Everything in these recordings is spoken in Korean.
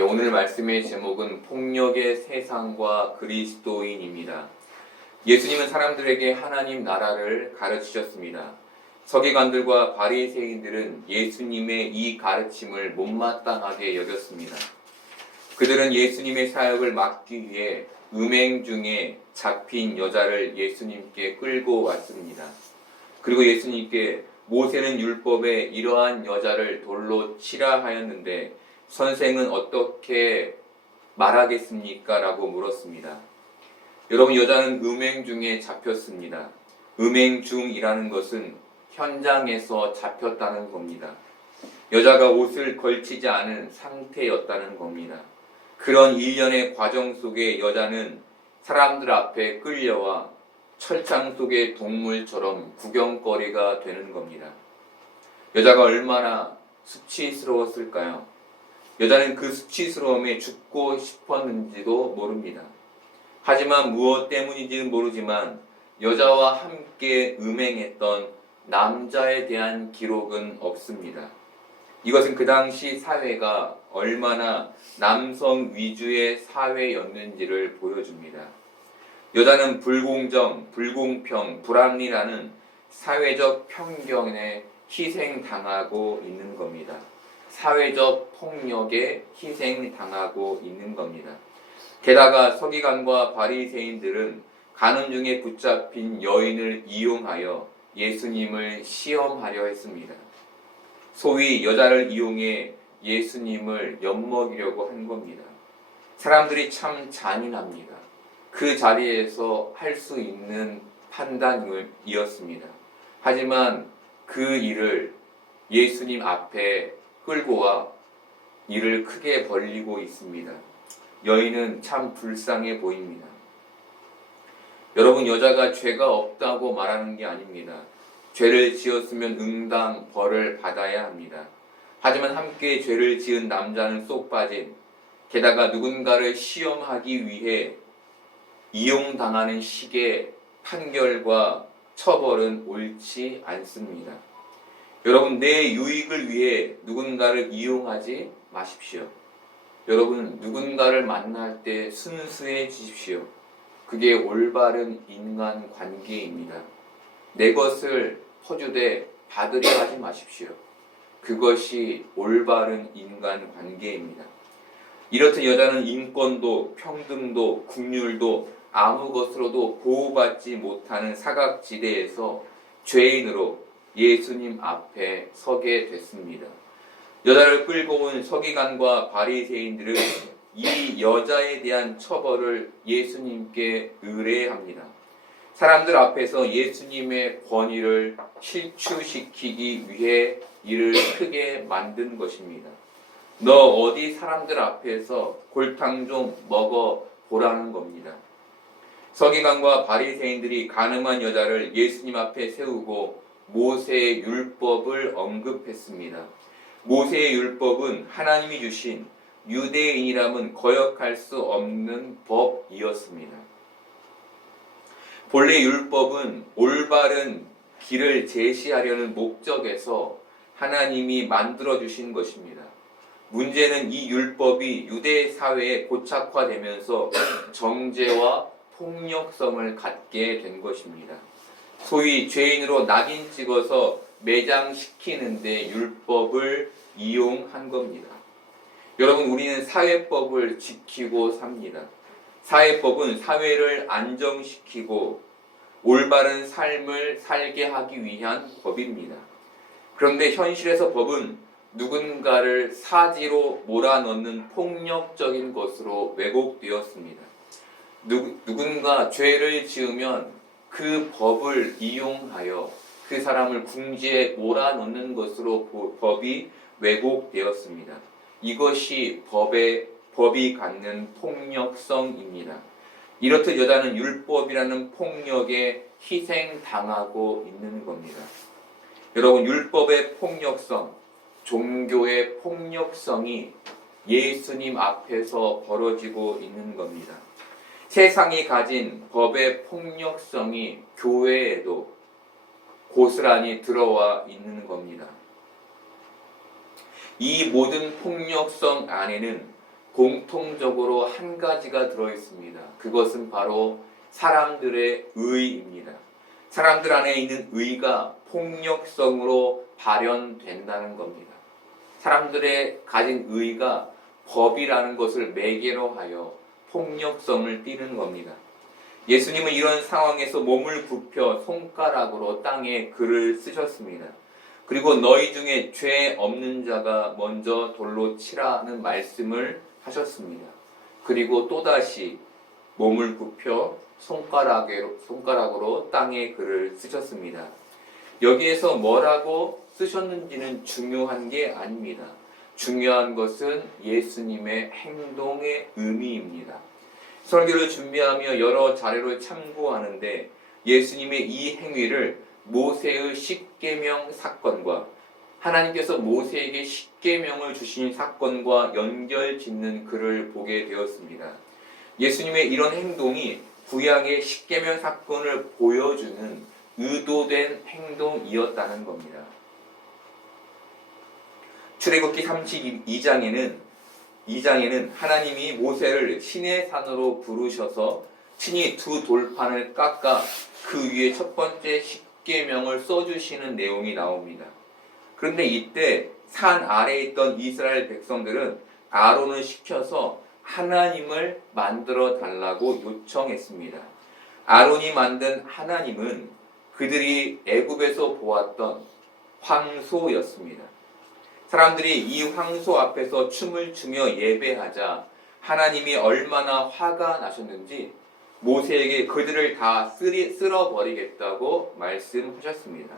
오늘 말씀의 제목은 폭력의 세상과 그리스도인입니다. 예수님은 사람들에게 하나님 나라를 가르치셨습니다. 서기관들과 바리새인들은 예수님의 이 가르침을 못마땅하게 여겼습니다. 그들은 예수님의 사역을 막기 위해 음행 중에 잡힌 여자를 예수님께 끌고 왔습니다. 그리고 예수님께 모세는 율법에 이러한 여자를 돌로 치라 하였는데 선생은 어떻게 말하겠습니까? 라고 물었습니다. 여러분, 여자는 음행 중에 잡혔습니다. 음행 중이라는 것은 현장에서 잡혔다는 겁니다. 여자가 옷을 걸치지 않은 상태였다는 겁니다. 그런 일련의 과정 속에 여자는 사람들 앞에 끌려와 철창 속의 동물처럼 구경거리가 되는 겁니다. 여자가 얼마나 수치스러웠을까요? 여자는 그 수치스러움에 죽고 싶었는지도 모릅니다. 하지만 무엇 때문인지는 모르지만 여자와 함께 음행했던 남자에 대한 기록은 없습니다. 이것은 그 당시 사회가 얼마나 남성 위주의 사회였는지를 보여줍니다. 여자는 불공정, 불공평, 불합리라는 사회적 편견에 희생당하고 있는 겁니다. 사회적 폭력에 희생당하고 있는 겁니다. 게다가 서기관과 바리새인들은 가늠 중에 붙잡힌 여인을 이용하여 예수님을 시험하려 했습니다. 소위 여자를 이용해 예수님을 엿먹이려고 한 겁니다. 사람들이 참 잔인합니다. 그 자리에서 할 수 있는 판단이었습니다. 하지만 그 일을 예수님 앞에 끌고 와 이를 크게 벌리고 있습니다. 여인은 참 불쌍해 보입니다. 여러분, 여자가 죄가 없다고 말하는 게 아닙니다. 죄를 지었으면 응당 벌을 받아야 합니다. 하지만 함께 죄를 지은 남자는 쏙 빠진, 게다가 누군가를 시험하기 위해 이용당하는 식의 판결과 처벌은 옳지 않습니다. 여러분, 내 유익을 위해 누군가를 이용하지 마십시오. 여러분, 누군가를 만날 때 순수해지십시오. 그게 올바른 인간 관계입니다. 내 것을 퍼주되 받으려 하지 마십시오. 그것이 올바른 인간 관계입니다. 이렇듯 여자는 인권도 평등도 국률도 아무 것으로도 보호받지 못하는 사각지대에서 죄인으로 예수님 앞에 서게 됐습니다. 여자를 끌고 온 서기관과 바리새인들은 이 여자에 대한 처벌을 예수님께 의뢰합니다. 사람들 앞에서 예수님의 권위를 실추시키기 위해 이를 크게 만든 것입니다. 너 어디 사람들 앞에서 골탕 좀 먹어보라는 겁니다. 서기관과 바리새인들이 간음한 여자를 예수님 앞에 세우고 모세의 율법을 언급했습니다. 모세의 율법은 하나님이 주신 유대인이라면 거역할 수 없는 법이었습니다. 본래 율법은 올바른 길을 제시하려는 목적에서 하나님이 만들어 주신 것입니다. 문제는 이 율법이 유대 사회에 고착화되면서 정죄와 폭력성을 갖게 된 것입니다. 소위 죄인으로 낙인 찍어서 매장시키는데 율법을 이용한 겁니다. 여러분, 우리는 사회법을 지키고 삽니다. 사회법은 사회를 안정시키고 올바른 삶을 살게 하기 위한 법입니다. 그런데 현실에서 법은 누군가를 사지로 몰아넣는 폭력적인 것으로 왜곡되었습니다. 누군가 죄를 지으면 그 법을 이용하여 그 사람을 궁지에 몰아넣는 것으로 법이 왜곡되었습니다. 이것이 법이 갖는 폭력성입니다. 이렇듯 여자는 율법이라는 폭력에 희생당하고 있는 겁니다. 여러분, 율법의 폭력성, 종교의 폭력성이 예수님 앞에서 벌어지고 있는 겁니다. 세상이 가진 법의 폭력성이 교회에도 고스란히 들어와 있는 겁니다. 이 모든 폭력성 안에는 공통적으로 한 가지가 들어있습니다. 그것은 바로 사람들의 의입니다. 사람들 안에 있는 의가 폭력성으로 발현된다는 겁니다. 사람들의 가진 의가 법이라는 것을 매개로 하여 폭력성을 띠는 겁니다. 예수님은 이런 상황에서 몸을 굽혀 손가락으로 땅에 글을 쓰셨습니다. 그리고 너희 중에 죄 없는 자가 먼저 돌로 치라는 말씀을 하셨습니다. 그리고 또다시 몸을 굽혀 손가락으로 땅에 글을 쓰셨습니다. 여기에서 뭐라고 쓰셨는지는 중요한 게 아닙니다. 중요한 것은 예수님의 행동의 의미입니다. 설교를 준비하며 여러 자료를 참고하는데 예수님의 이 행위를 모세의 십계명 사건과 하나님께서 모세에게 십계명을 주신 사건과 연결짓는 글을 보게 되었습니다. 예수님의 이런 행동이 구약의 십계명 사건을 보여주는 의도된 행동이었다는 겁니다. 출애굽기 32장에는 하나님이 모세를 시내 산으로 부르셔서 친히 두 돌판을 깎아 그 위에 첫 번째 십계명을 써주시는 내용이 나옵니다. 그런데 이때 산 아래에 있던 이스라엘 백성들은 아론을 시켜서 하나님을 만들어 달라고 요청했습니다. 아론이 만든 하나님은 그들이 애굽에서 보았던 황소였습니다. 사람들이 이 황소 앞에서 춤을 추며 예배하자 하나님이 얼마나 화가 나셨는지 모세에게 그들을 다 쓸어버리겠다고 말씀하셨습니다.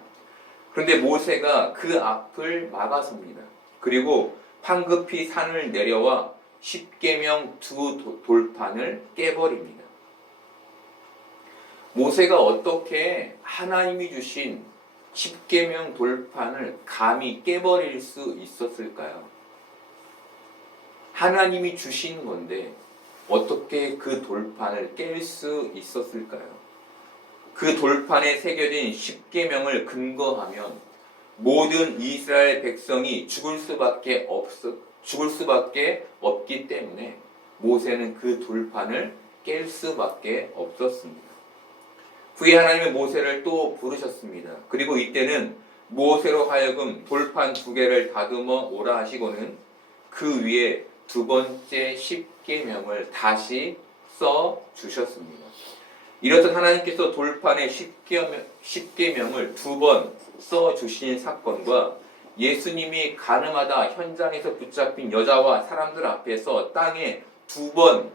그런데 모세가 그 앞을 막아섭니다. 그리고 황급히 산을 내려와 십계명 두 돌판을 깨버립니다. 모세가 어떻게 하나님이 주신 십계명 돌판을 감히 깨버릴 수 있었을까요? 하나님이 주신 건데 어떻게 그 돌판을 깰 수 있었을까요? 그 돌판에 새겨진 십계명을 근거하면 모든 이스라엘 백성이 죽을 수밖에 없기 때문에 모세는 그 돌판을 깰 수밖에 없었습니다. 후에 하나님은 모세를 또 부르셨습니다. 그리고 이때는 모세로 하여금 돌판 2개를 다듬어 오라 하시고는 그 위에 두 번째 십계명을 다시 써 주셨습니다. 이렇듯 하나님께서 돌판에 십계명을 2번 써 주신 사건과 예수님이 가늠하다 현장에서 붙잡힌 여자와 사람들 앞에서 땅에 2번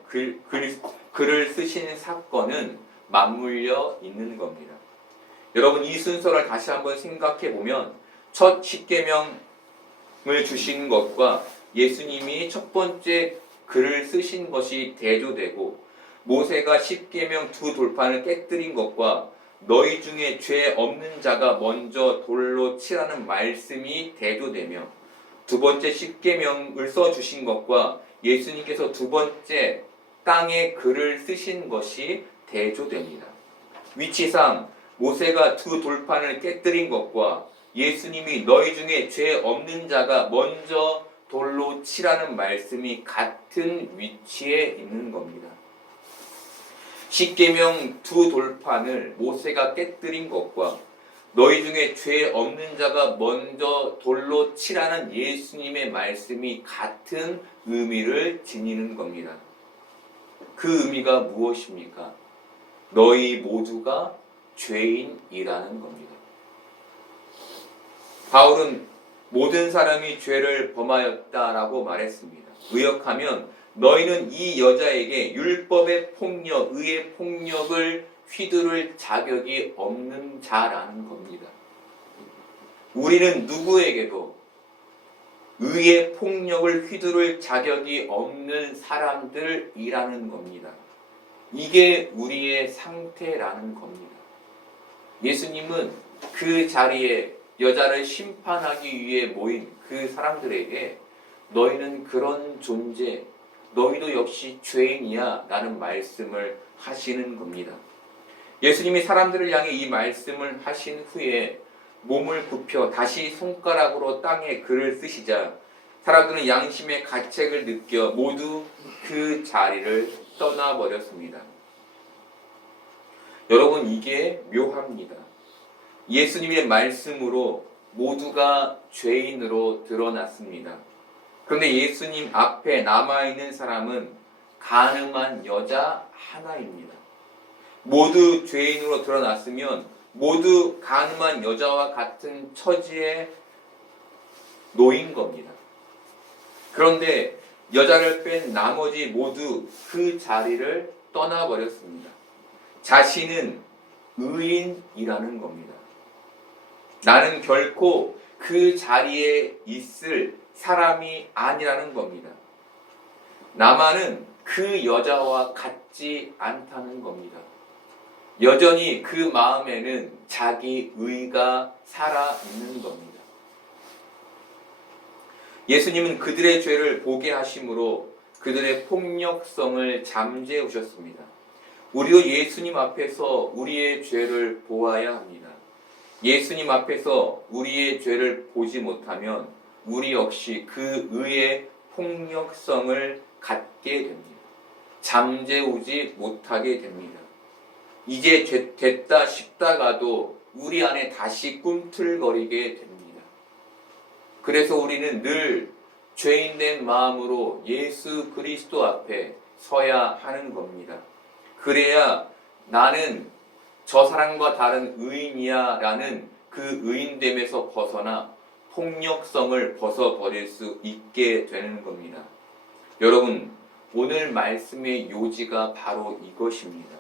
글을 쓰신 사건은 맞물려 있는 겁니다. 여러분, 이 순서를 다시 한번 생각해 보면 첫 십계명을 주신 것과 예수님이 첫 번째 글을 쓰신 것이 대조되고 모세가 십계명 두 돌판을 깨뜨린 것과 너희 중에 죄 없는 자가 먼저 돌로 치라는 말씀이 대조되며 두 번째 십계명을 써주신 것과 예수님께서 두 번째 땅에 글을 쓰신 것이 대조됩니다. 위치상 모세가 두 돌판을 깨뜨린 것과 예수님이 너희 중에 죄 없는 자가 먼저 돌로 치라는 말씀이 같은 위치에 있는 겁니다. 십계명 두 돌판을 모세가 깨뜨린 것과 너희 중에 죄 없는 자가 먼저 돌로 치라는 예수님의 말씀이 같은 의미를 지니는 겁니다. 그 의미가 무엇입니까? 너희 모두가 죄인이라는 겁니다. 바울은 모든 사람이 죄를 범하였다라고 말했습니다. 의역하면 너희는 이 여자에게 율법의 폭력, 의의 폭력을 휘두를 자격이 없는 자라는 겁니다. 우리는 누구에게도 의의 폭력을 휘두를 자격이 없는 사람들이라는 겁니다. 이게 우리의 상태라는 겁니다. 예수님은 그 자리에 여자를 심판하기 위해 모인 그 사람들에게 너희는 그런 존재, 너희도 역시 죄인이야 라는 말씀을 하시는 겁니다. 예수님이 사람들을 향해 이 말씀을 하신 후에 몸을 굽혀 다시 손가락으로 땅에 글을 쓰시자 사람들은 양심의 가책을 느껴 모두 그 자리를 떠나버렸습니다. 여러분, 이게 묘합니다. 예수님의 말씀으로 모두가 죄인으로 드러났습니다. 그런데 예수님 앞에 남아있는 사람은 간음한 여자 하나입니다. 모두 죄인으로 드러났으면 모두 간음한 여자와 같은 처지에 놓인 겁니다. 그런데 여자를 뺀 나머지 모두 그 자리를 떠나버렸습니다. 자신은 의인이라는 겁니다. 나는 결코 그 자리에 있을 사람이 아니라는 겁니다. 나만은 그 여자와 같지 않다는 겁니다. 여전히 그 마음에는 자기 의가 살아있는 겁니다. 예수님은 그들의 죄를 보게 하심으로 그들의 폭력성을 잠재우셨습니다. 우리도 예수님 앞에서 우리의 죄를 보아야 합니다. 예수님 앞에서 우리의 죄를 보지 못하면 우리 역시 그 의의 폭력성을 갖게 됩니다. 잠재우지 못하게 됩니다. 이제 됐다 싶다가도 우리 안에 다시 꿈틀거리게 됩니다. 그래서 우리는 늘 죄인된 마음으로 예수 그리스도 앞에 서야 하는 겁니다. 그래야 나는 저 사람과 다른 의인이야 라는 그 의인됨에서 벗어나 폭력성을 벗어버릴 수 있게 되는 겁니다. 여러분, 오늘 말씀의 요지가 바로 이것입니다.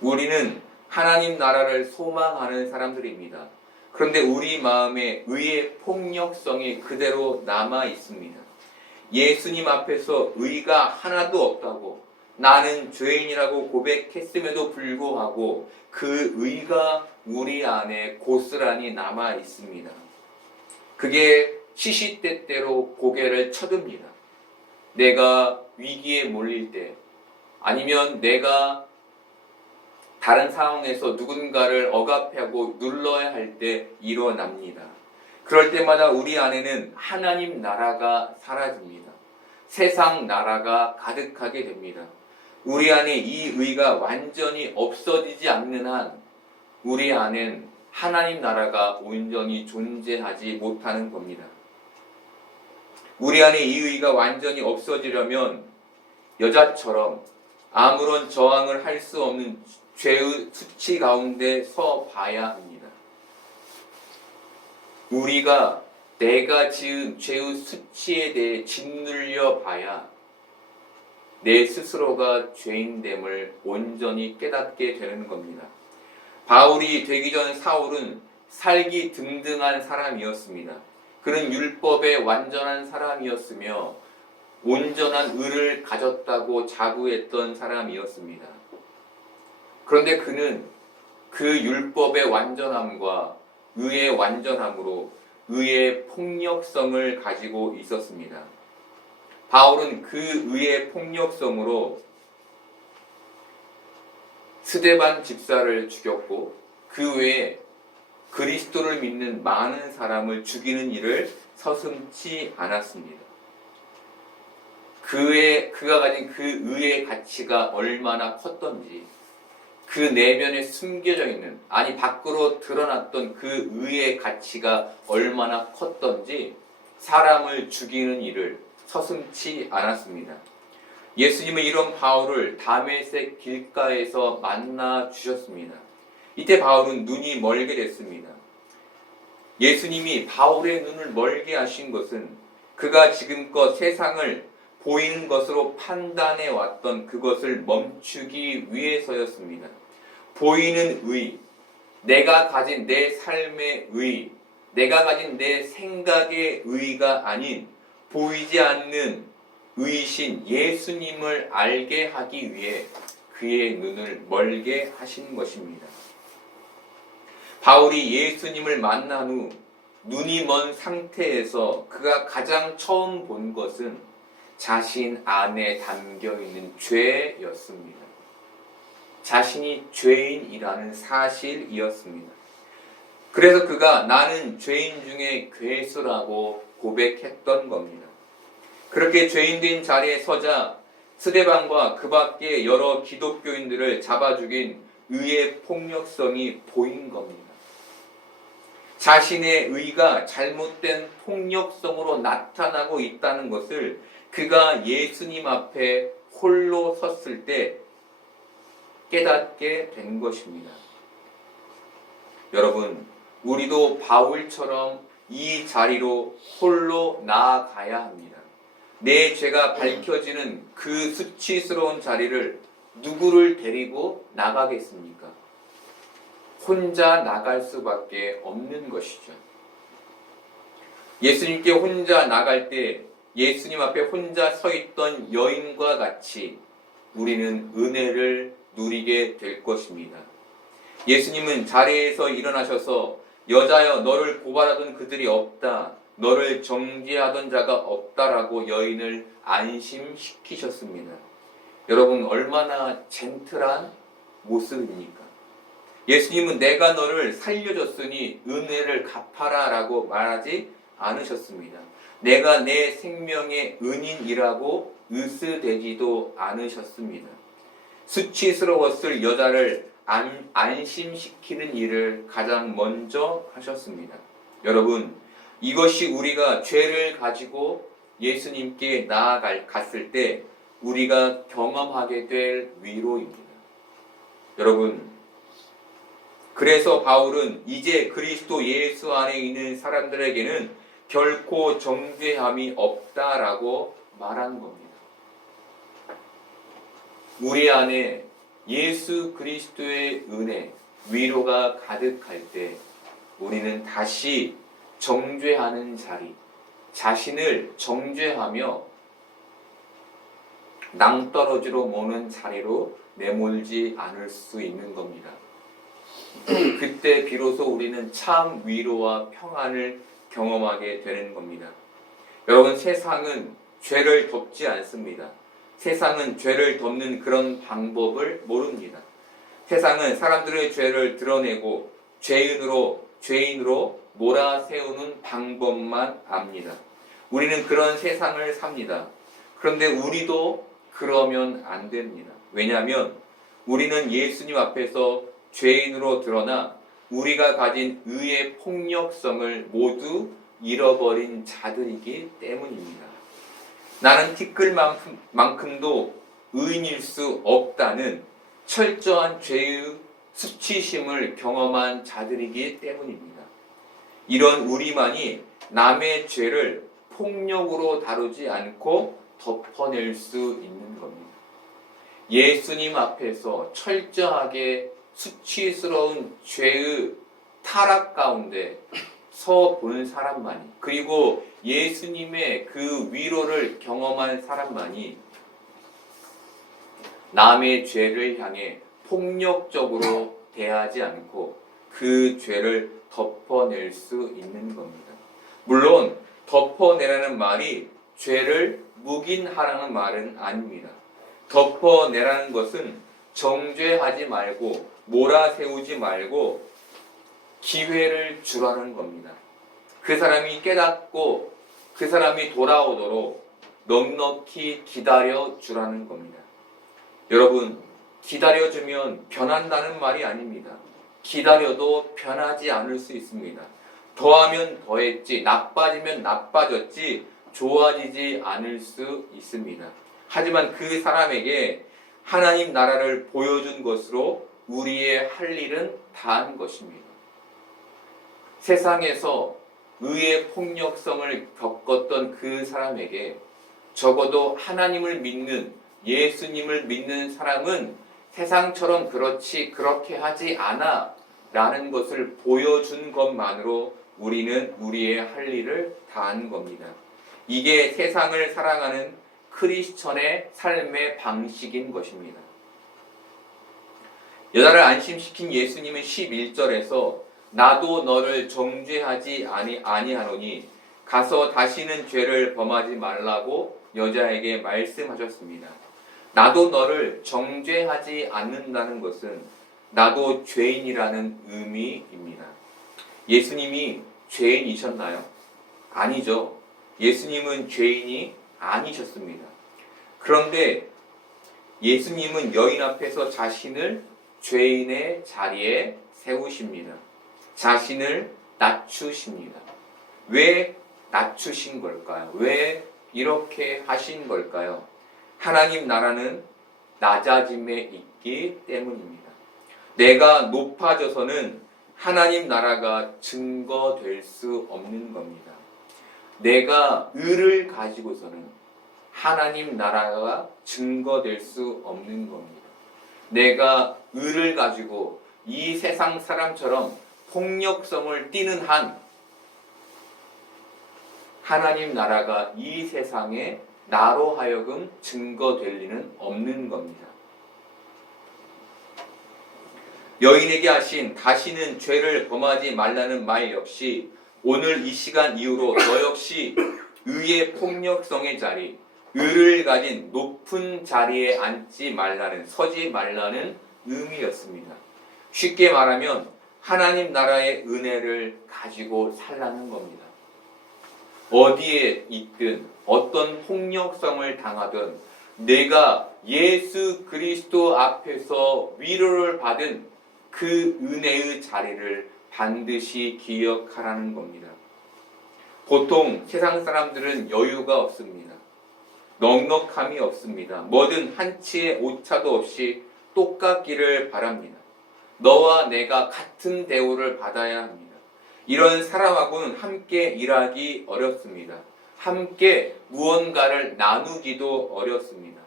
우리는 하나님 나라를 소망하는 사람들입니다. 그런데 우리 마음에 의의 폭력성이 그대로 남아 있습니다. 예수님 앞에서 의가 하나도 없다고 나는 죄인이라고 고백했음에도 불구하고 그 의가 우리 안에 고스란히 남아 있습니다. 그게 시시때때로 고개를 쳐듭니다. 내가 위기에 몰릴 때, 아니면 내가 다른 상황에서 누군가를 억압하고 눌러야 할 때 일어납니다. 그럴 때마다 우리 안에는 하나님 나라가 사라집니다. 세상 나라가 가득하게 됩니다. 우리 안에 이 의가 완전히 없어지지 않는 한 우리 안엔 하나님 나라가 온전히 존재하지 못하는 겁니다. 우리 안에 이 의가 완전히 없어지려면 여자처럼 아무런 저항을 할 수 없는 죄의 수치 가운데 서 봐야 합니다. 우리가 내가 지은 죄의 수치에 대해 짓눌려 봐야 내 스스로가 죄인됨을 온전히 깨닫게 되는 겁니다. 바울이 되기 전 사울은 살기 등등한 사람이었습니다. 그는 율법에 완전한 사람이었으며 온전한 의를 가졌다고 자부했던 사람이었습니다. 그런데 그는 그 율법의 완전함과 의의 완전함으로 의의 폭력성을 가지고 있었습니다. 바울은 그 의의 폭력성으로 스데반 집사를 죽였고 그 외에 그리스도를 믿는 많은 사람을 죽이는 일을 서슴지 않았습니다. 그가 가진 그 의의 가치가 얼마나 컸던지, 그 내면에 숨겨져 있는, 아니 밖으로 드러났던 그 의의 가치가 얼마나 컸던지 사람을 죽이는 일을 서슴지 않았습니다. 예수님은 이런 바울을 다메섹 길가에서 만나 주셨습니다. 이때 바울은 눈이 멀게 됐습니다. 예수님이 바울의 눈을 멀게 하신 것은 그가 지금껏 세상을 보이는 것으로 판단해 왔던 그것을 멈추기 위해서였습니다. 보이는 의, 내가 가진 내 삶의 의, 내가 가진 내 생각의 의가 아닌 보이지 않는 의신 예수님을 알게 하기 위해 그의 눈을 멀게 하신 것입니다. 바울이 예수님을 만난 후 눈이 먼 상태에서 그가 가장 처음 본 것은 자신 안에 담겨있는 죄였습니다. 자신이 죄인이라는 사실이었습니다. 그래서 그가 나는 죄인 중에 괴수라고 고백했던 겁니다. 그렇게 죄인된 자리에 서자 스데반과 그 밖에 여러 기독교인들을 잡아 죽인 의의 폭력성이 보인 겁니다. 자신의 의가 잘못된 폭력성으로 나타나고 있다는 것을 그가 예수님 앞에 홀로 섰을 때 깨닫게 된 것입니다. 여러분, 우리도 바울처럼 이 자리로 홀로 나아가야 합니다. 내 죄가 밝혀지는 그 수치스러운 자리를 누구를 데리고 나가겠습니까? 혼자 나갈 수밖에 없는 것이죠. 예수님께 혼자 나갈 때 예수님 앞에 혼자 서 있던 여인과 같이 우리는 은혜를 누리게 될 것입니다. 예수님은 자리에서 일어나셔서 여자여 너를 고발하던 그들이 없다. 너를 정죄하던 자가 없다라고 여인을 안심시키셨습니다. 여러분 얼마나 젠틀한 모습입니까? 예수님은 내가 너를 살려줬으니 은혜를 갚아라 라고 말하지 않으셨습니다. 내가 내 생명의 은인이라고 으스대지도 않으셨습니다. 수치스러웠을 여자를 안심시키는 일을 가장 먼저 하셨습니다. 여러분, 이것이 우리가 죄를 가지고 예수님께 나아갔을 때 우리가 경험하게 될 위로입니다. 여러분, 그래서 바울은 이제 그리스도 예수 안에 있는 사람들에게는 결코 정죄함이 없다라고 말한 겁니다. 우리 안에 예수 그리스도의 은혜, 위로가 가득할 때 우리는 다시 정죄하는 자리, 자신을 정죄하며 낭떠러지로 모는 자리로 내몰지 않을 수 있는 겁니다. 그때 비로소 우리는 참 위로와 평안을 경험하게 되는 겁니다. 여러분, 세상은 죄를 덮지 않습니다. 세상은 죄를 덮는 그런 방법을 모릅니다. 세상은 사람들의 죄를 드러내고 죄인으로 몰아세우는 방법만 압니다. 우리는 그런 세상을 삽니다. 그런데 우리도 그러면 안 됩니다. 왜냐하면 우리는 예수님 앞에서 죄인으로 드러나 우리가 가진 의의 폭력성을 모두 잃어버린 자들이기 때문입니다. 나는 티끌만큼도 의인일 수 없다는 철저한 죄의 수치심을 경험한 자들이기 때문입니다. 이런 우리만이 남의 죄를 폭력으로 다루지 않고 덮어낼 수 있는 겁니다. 예수님 앞에서 철저하게 수치스러운 죄의 타락 가운데 서 본 사람만이, 그리고 예수님의 그 위로를 경험한 사람만이 남의 죄를 향해 폭력적으로 대하지 않고 그 죄를 덮어낼 수 있는 겁니다. 물론 덮어내라는 말이 죄를 묵인하라는 말은 아닙니다. 덮어내라는 것은 정죄하지 말고 몰아세우지 말고 기회를 주라는 겁니다. 그 사람이 깨닫고 그 사람이 돌아오도록 넉넉히 기다려 주라는 겁니다. 여러분, 기다려주면 변한다는 말이 아닙니다. 기다려도 변하지 않을 수 있습니다. 더하면 더했지, 나빠지면 나빠졌지, 좋아지지 않을 수 있습니다. 하지만 그 사람에게 하나님 나라를 보여준 것으로 우리의 할 일은 다한 것입니다. 세상에서 의의 폭력성을 겪었던 그 사람에게 적어도 하나님을 믿는, 예수님을 믿는 사람은 세상처럼 그렇게 하지 않아 라는 것을 보여준 것만으로 우리는 우리의 할 일을 다한 겁니다. 이게 세상을 사랑하는 크리스천의 삶의 방식인 것입니다. 여자를 안심시킨 예수님은 11절에서 나도 너를 정죄하지 아니하노니 가서 다시는 죄를 범하지 말라고 여자에게 말씀하셨습니다. 나도 너를 정죄하지 않는다는 것은 나도 죄인이라는 의미입니다. 예수님이 죄인이셨나요? 아니죠. 예수님은 죄인이 아니셨습니다. 그런데 예수님은 여인 앞에서 자신을 죄인의 자리에 세우십니다. 자신을 낮추십니다. 왜 낮추신 걸까요? 왜 이렇게 하신 걸까요? 하나님 나라는 낮아짐에 있기 때문입니다. 내가 높아져서는 하나님 나라가 증거될 수 없는 겁니다. 내가 의를 가지고서는 하나님 나라가 증거될 수 없는 겁니다. 내가 의를 가지고 이 세상 사람처럼 폭력성을 띠는 한 하나님 나라가 이 세상에 나로 하여금 증거될 리는 없는 겁니다. 여인에게 하신 다시는 죄를 범하지 말라는 말 역시 오늘 이 시간 이후로 너 역시 의의 폭력성의 자리, 의를 가진 높은 자리에 앉지 말라는, 서지 말라는 의미였습니다. 쉽게 말하면 하나님 나라의 은혜를 가지고 살라는 겁니다. 어디에 있든 어떤 폭력성을 당하든 내가 예수 그리스도 앞에서 위로를 받은 그 은혜의 자리를 반드시 기억하라는 겁니다. 보통 세상 사람들은 여유가 없습니다. 넉넉함이 없습니다. 뭐든 한치의 오차도 없이 똑같기를 바랍니다. 너와 내가 같은 대우를 받아야 합니다. 이런 사람하고는 함께 일하기 어렵습니다. 함께 무언가를 나누기도 어렵습니다.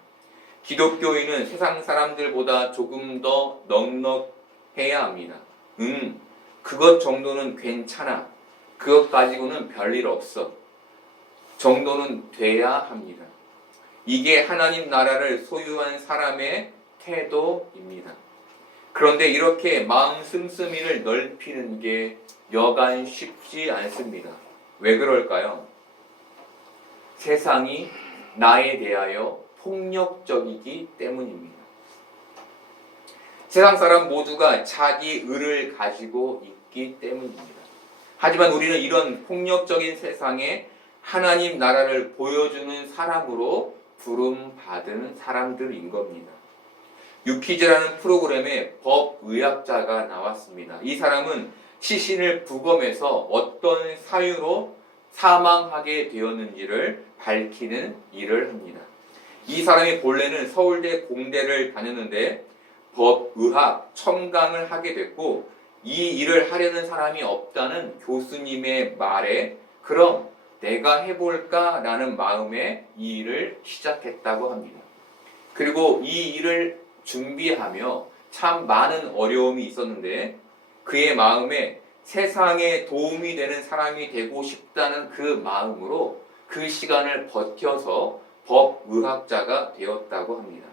기독교인은 세상 사람들보다 조금 더 넉넉해야 합니다. 그것 정도는 괜찮아. 그것 가지고는 별일 없어. 정도는 돼야 합니다. 이게 하나님 나라를 소유한 사람의 태도입니다. 그런데 이렇게 마음 씀씀이를 넓히는 게 여간 쉽지 않습니다. 왜 그럴까요? 세상이 나에 대하여 폭력적이기 때문입니다. 세상 사람 모두가 자기 의를 가지고 있기 때문입니다. 하지만 우리는 이런 폭력적인 세상에 하나님 나라를 보여주는 사람으로 부름받은 사람들인 겁니다. 유퀴즈라는 프로그램에 법의학자가 나왔습니다. 이 사람은 시신을 부검해서 어떤 사유로 사망하게 되었는지를 밝히는 일을 합니다. 이 사람이 본래는 서울대 공대를 다녔는데 법의학 첨강을 하게 됐고 이 일을 하려는 사람이 없다는 교수님의 말에 그럼 내가 해볼까 라는 마음에 이 일을 시작했다고 합니다. 그리고 이 일을 준비하며 참 많은 어려움이 있었는데 그의 마음에 세상에 도움이 되는 사람이 되고 싶다는 그 마음으로 그 시간을 버텨서 법의학자가 되었다고 합니다.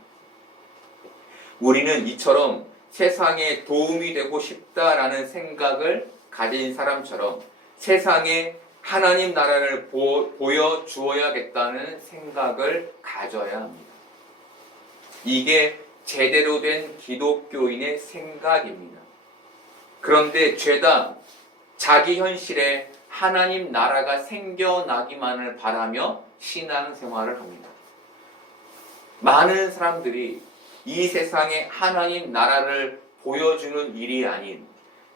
우리는 이처럼 세상에 도움이 되고 싶다라는 생각을 가진 사람처럼 세상에 하나님 나라를 보여주어야겠다는 생각을 가져야 합니다. 이게 제대로 된 기독교인의 생각입니다. 그런데 죄다 자기 현실에 하나님 나라가 생겨나기만을 바라며 신앙생활을 합니다. 많은 사람들이 이 세상에 하나님 나라를 보여주는 일이 아닌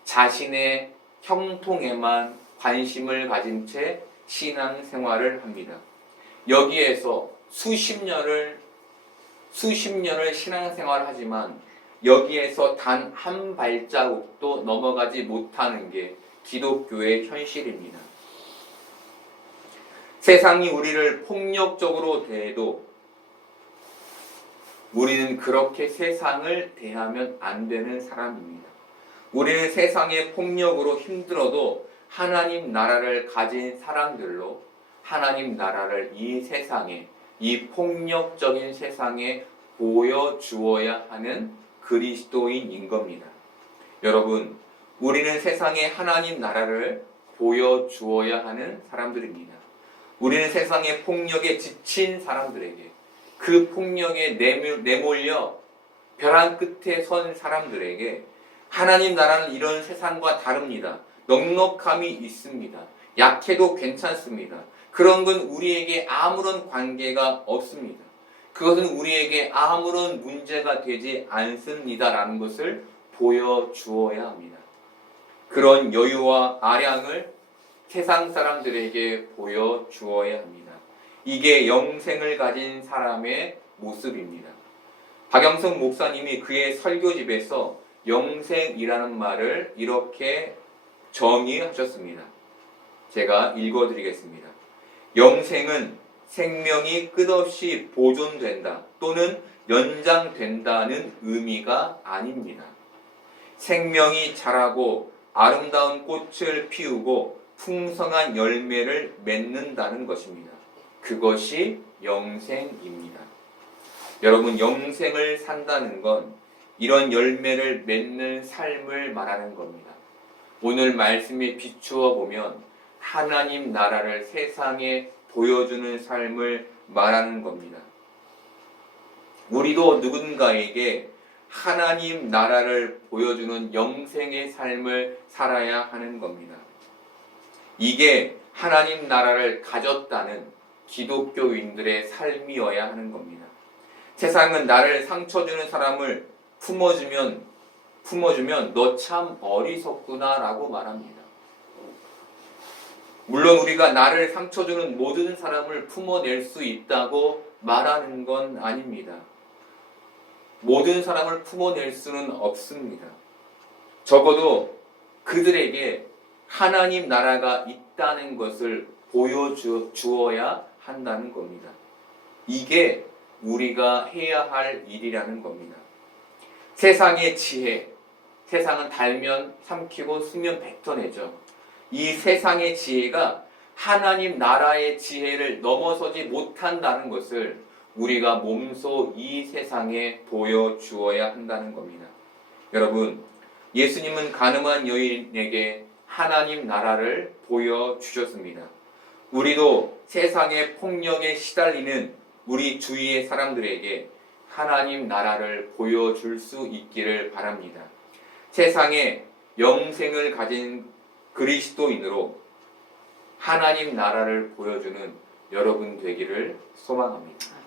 자신의 형통에만 관심을 가진 채 신앙생활을 합니다. 여기에서 수십 년을 신앙생활을 하지만 여기에서 단 한 발자국도 넘어가지 못하는 게 기독교의 현실입니다. 세상이 우리를 폭력적으로 대해도 우리는 그렇게 세상을 대하면 안 되는 사람입니다. 우리는 세상의 폭력으로 힘들어도 하나님 나라를 가진 사람들로 하나님 나라를 이 세상에, 이 폭력적인 세상에 보여주어야 하는 그리스도인인 겁니다. 여러분, 우리는 세상에 하나님 나라를 보여주어야 하는 사람들입니다. 우리는 세상의 폭력에 지친 사람들에게, 그 폭력에 내몰려 벼랑 끝에 선 사람들에게 하나님 나라는 이런 세상과 다릅니다. 넉넉함이 있습니다. 약해도 괜찮습니다. 그런 건 우리에게 아무런 관계가 없습니다. 그것은 우리에게 아무런 문제가 되지 않습니다라는 것을 보여주어야 합니다. 그런 여유와 아량을 세상 사람들에게 보여주어야 합니다. 이게 영생을 가진 사람의 모습입니다. 박영성 목사님이 그의 설교집에서 영생이라는 말을 이렇게 정의하셨습니다. 제가 읽어드리겠습니다. 영생은 생명이 끝없이 보존된다 또는 연장된다는 의미가 아닙니다. 생명이 자라고 아름다운 꽃을 피우고 풍성한 열매를 맺는다는 것입니다. 그것이 영생입니다. 여러분, 영생을 산다는 건 이런 열매를 맺는 삶을 말하는 겁니다. 오늘 말씀에 비추어 보면 하나님 나라를 세상에 보여주는 삶을 말하는 겁니다. 우리도 누군가에게 하나님 나라를 보여주는 영생의 삶을 살아야 하는 겁니다. 이게 하나님 나라를 가졌다는 기독교인들의 삶이어야 하는 겁니다. 세상은 나를 상처 주는 사람을 품어주면 너 참 어리석구나 라고 말합니다. 물론 우리가 나를 상처 주는 모든 사람을 품어낼 수 있다고 말하는 건 아닙니다. 모든 사람을 품어낼 수는 없습니다. 적어도 그들에게 하나님 나라가 있다는 것을 보여주어야 한다는 겁니다. 이게 우리가 해야 할 일이라는 겁니다. 세상의 지혜, 세상은 달면 삼키고 쓰면 뱉어내죠. 이 세상의 지혜가 하나님 나라의 지혜를 넘어서지 못한다는 것을 우리가 몸소 이 세상에 보여주어야 한다는 겁니다. 여러분, 예수님은 가늠한 여인에게 하나님 나라를 보여주셨습니다. 우리도 세상의 폭력에 시달리는 우리 주위의 사람들에게 하나님 나라를 보여줄 수 있기를 바랍니다. 세상에 영생을 가진 그리스도인으로 하나님 나라를 보여주는 여러분 되기를 소망합니다.